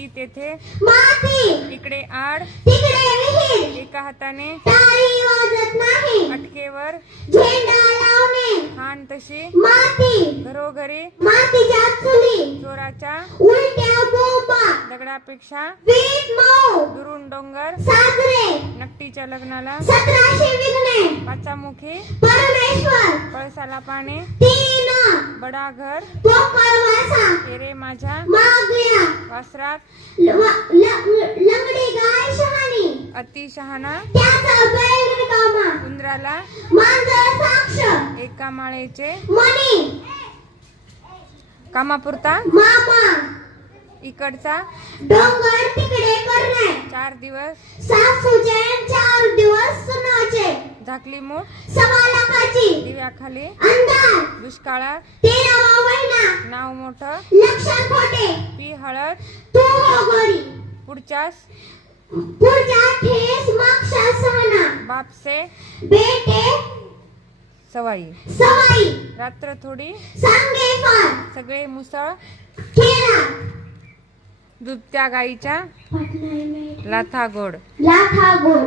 अति तेथे माती, इकडे आड तिकडे विहीर, एका हाताने टाळी वाजत नाही, अटकेवर झेंडा लावणे, खाण तशी माती, घरोघरी मातीच्या चुली, चोराच्या उलट्या बोंबा, दगडापेक्षा वीट मऊ, दुरून डोंगर साजरे, नकटीच्या लग्नाला 1700 विघ्ने, पाचामुखी परमेश्वर, पळसाला पाने 3 बडा घर पोकळ वासा, एरे माझ्या मागल्या, वासरात लंगडी गाय शहाणी, अति शहाणा त्याचा बैल रिकामा, उंदराला मांजर साक्ष, एका माळेचे मणी, कामापुरता मामा, इकडचा डोंगर तिकडे करणे, 4 दिवस सासूचे 4 दिवस सुनाचे, झाकली मूठ 1.25 लाखाची, दिव्याखाली अंधार, दुष्काळात 13वा महिना, नाव मोठं लक्षण खोटे, पी हळद तू हो गोरी, पुढच्यास पुढच्या ठेस मागच्या सहना, बापसे बेटे सवाई सवाई, रात्र थोडी सांगे फार, सगळे मुसळ केला, दुभत्या गाईच्या लाथा गोड लाथा गोड.